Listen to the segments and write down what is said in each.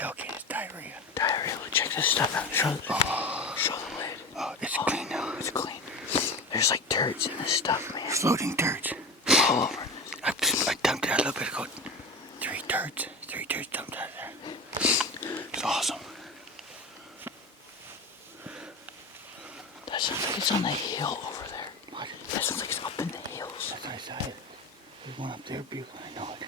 elk and it's diarrhea. Diarrhea. Check this stuff out. Show the lid. Oh, it's clean now. It's clean. There's like turds in this stuff, man. Floating turds. All over this. I dumped it out a little bit ago. 3 turds. 3 turds dumped out of there. It's awesome. That sounds like it's on the hill over there. What? That sounds like it's up in the hills. That's what I said. There's one up there, bugling. I know it.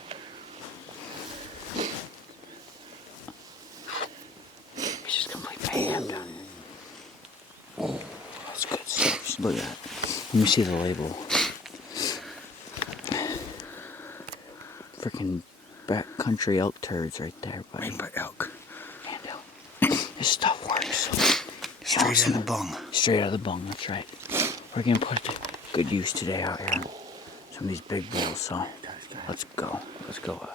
It's just complete mayhem down here. Oh, that's good stuff. Look at that. Let me see the label. Freaking backcountry elk turds right there, buddy. Made by elk. And elk. This stuff works. Straight out of the bung. Straight out of the bung, that's right. We're gonna put it to good use today out here on some of these big bulls, so let's go. Let's go.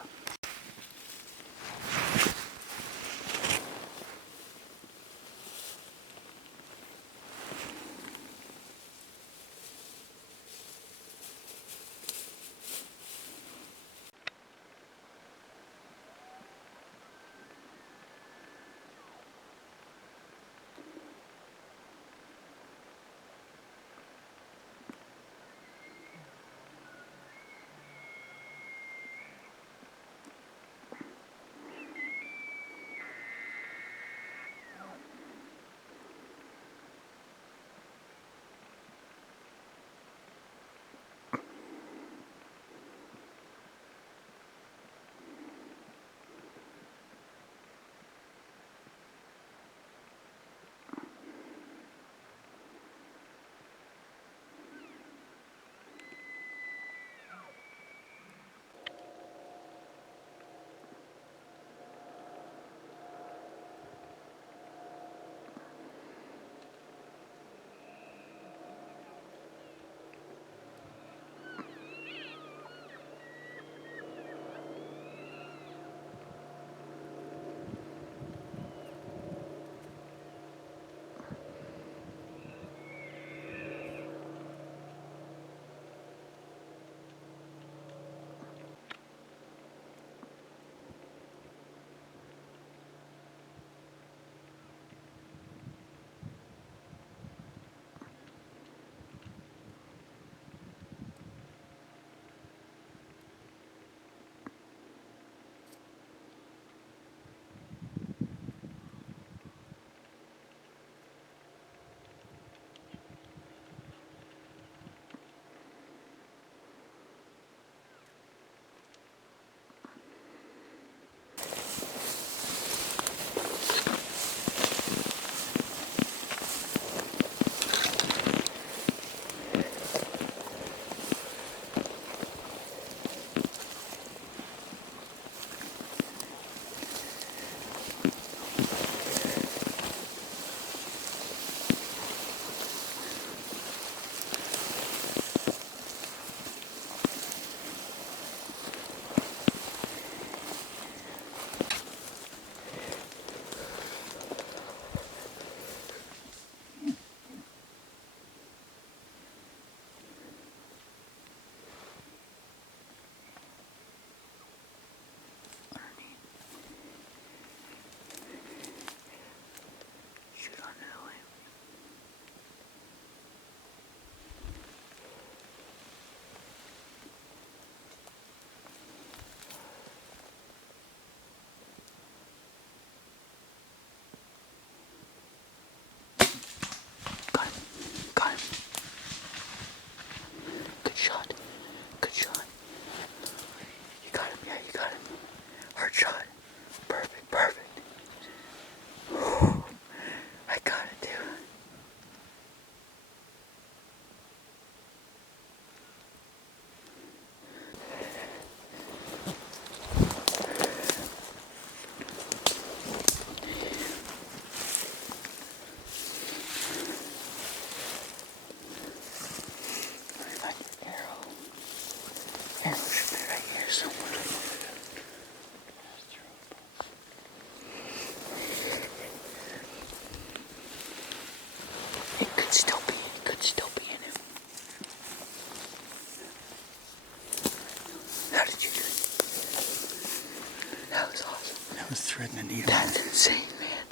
was threading a needle. That's insane, man.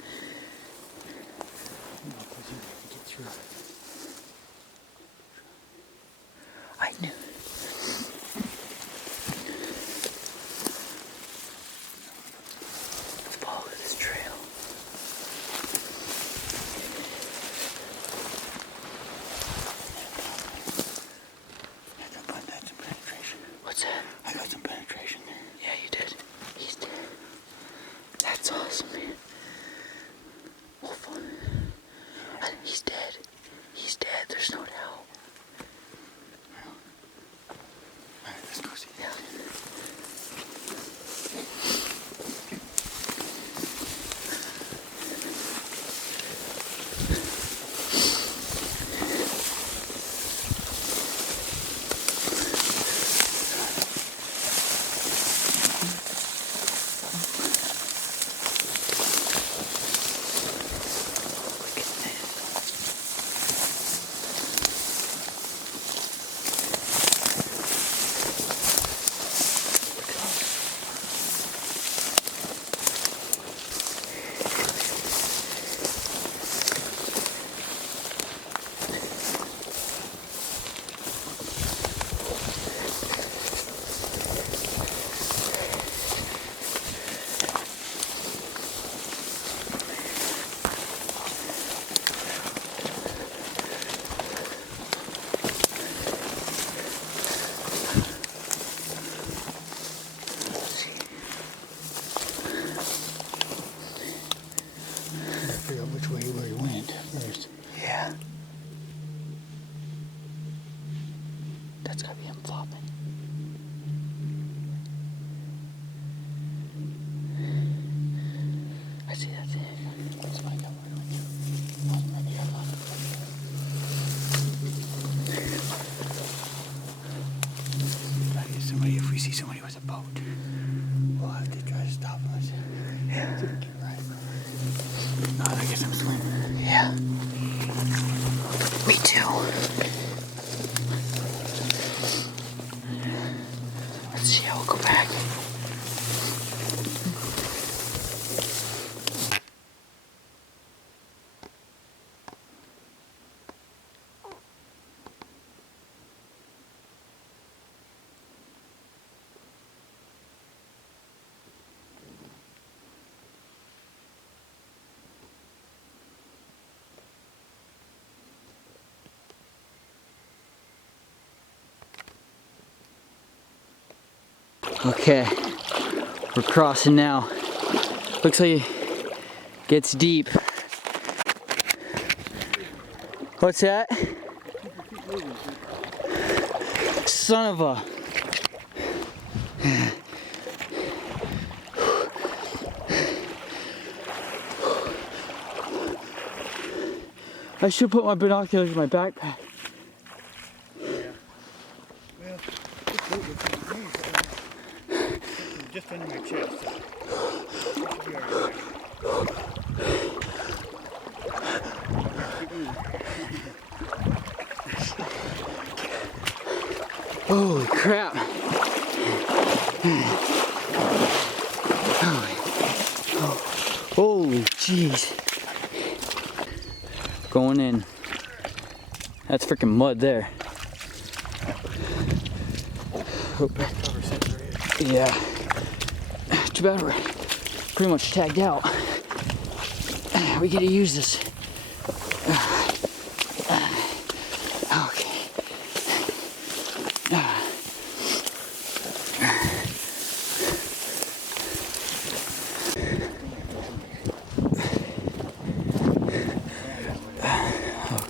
Get through. I knew. Let's follow this trail. That's some penetration. What's that? I got some penetration there. Yeah, you did. He's dead. That's awesome, man. Wolf. He's dead. He's dead. There's no doubt. Alright, let's go see. Yeah. Figure out which way where he went first. Yeah. That's gotta be him flopping. I see that's it. Let's find out where he went. Oh, maybe I lost it. Somebody, if we see somebody with a boat, we'll have to try to stop them. Yeah. So we can ride. No, I guess I'm swimming. Yeah. Me too. Let's see how we'll go back. Okay, we're crossing now. Looks like it gets deep. What's that? Son of a... I should put my binoculars in my backpack. Well, just under my chest. So should be all right. Holy crap. Holy jeez. Going in. That's freaking mud there. Yeah. Too bad we're pretty much tagged out. We get to use this. Okay.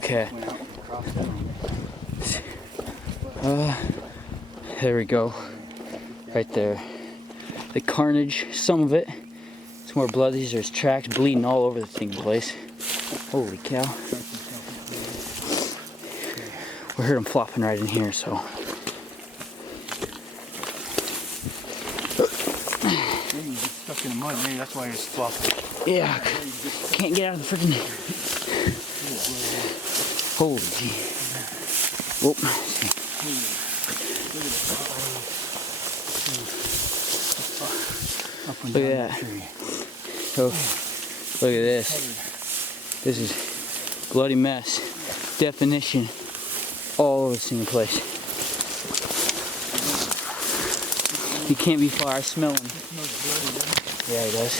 Okay. There we go. Right there. The carnage, some of it. Some more blood. These are his tracks bleeding all over the thing place. Holy cow. We heard him flopping right in here, so. Maybe he's stuck in the mud, maybe that's why he's flopping. Yeah, can't get out of the freaking. Holy gee. Whoop. Up and Look down at that that. tree. Oh, look at this. This is bloody mess. Definition all over the single place. He can't be far. I smell him. Yeah, he does.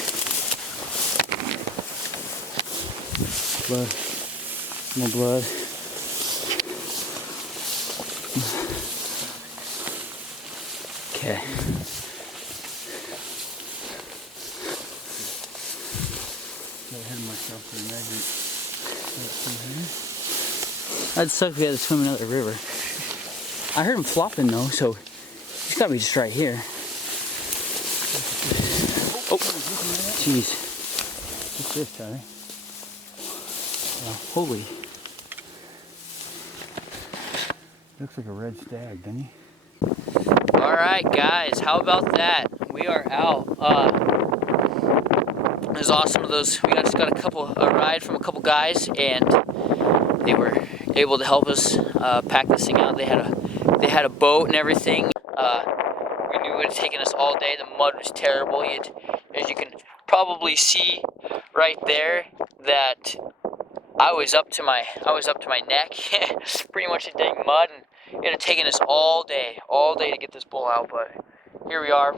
Blood. More blood. Okay. That'd suck if we had to swim another river. I heard him flopping though, so he's gotta be just right here. Oh, jeez. What's this, Tyler? Holy. Looks like a red stag, doesn't he? Alright guys, how about that? We are out. It was awesome. We just got a ride from a couple guys, and they were able to help us pack this thing out. They had a boat and everything. We knew it would have taken us all day. The mud was terrible. As you can probably see right there, that I was up to my neck, pretty much in dang mud, and it had taken us all day to get this bull out. But here we are.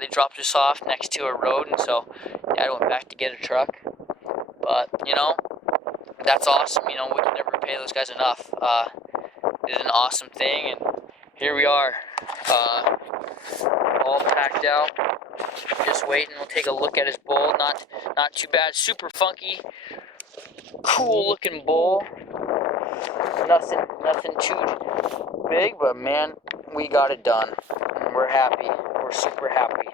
They dropped us off next to a road, and so Dad went back to get a truck. But that's awesome. We can never repay those guys enough. They did an awesome thing, and here we are, all packed out, just waiting. We'll take a look at his bull. Not too bad. Super funky, cool looking bull. Nothing too big, but man, we got it done. And we're happy. We're super happy.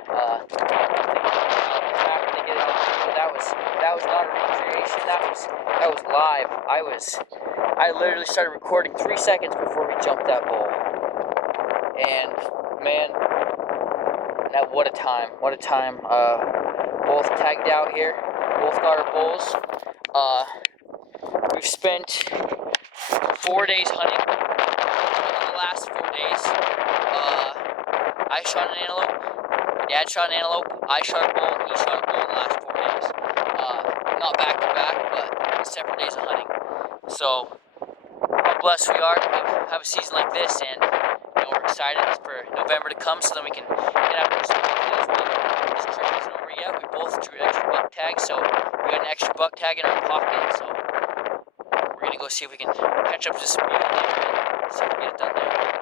That was not a recreation. That was live. I literally started recording 3 seconds before we jumped that bull. And man, what a time. What a time. Both tagged out here. Both got our bulls. We've spent 4 days hunting. In the last 4 days, I shot an antelope. Dad shot an antelope. I shot a bull. He shot a bull in the last 4 days. Not back to back, but separate days of hunting. So how blessed we are to have a season like this, and we're excited for November to come, so then we can get after some buck deals. This trip isn't over yet. We both drew extra buck tags, so we got an extra buck tag in our pocket. So we're gonna go see if we can catch up to some mule deer and see if we can get it done there.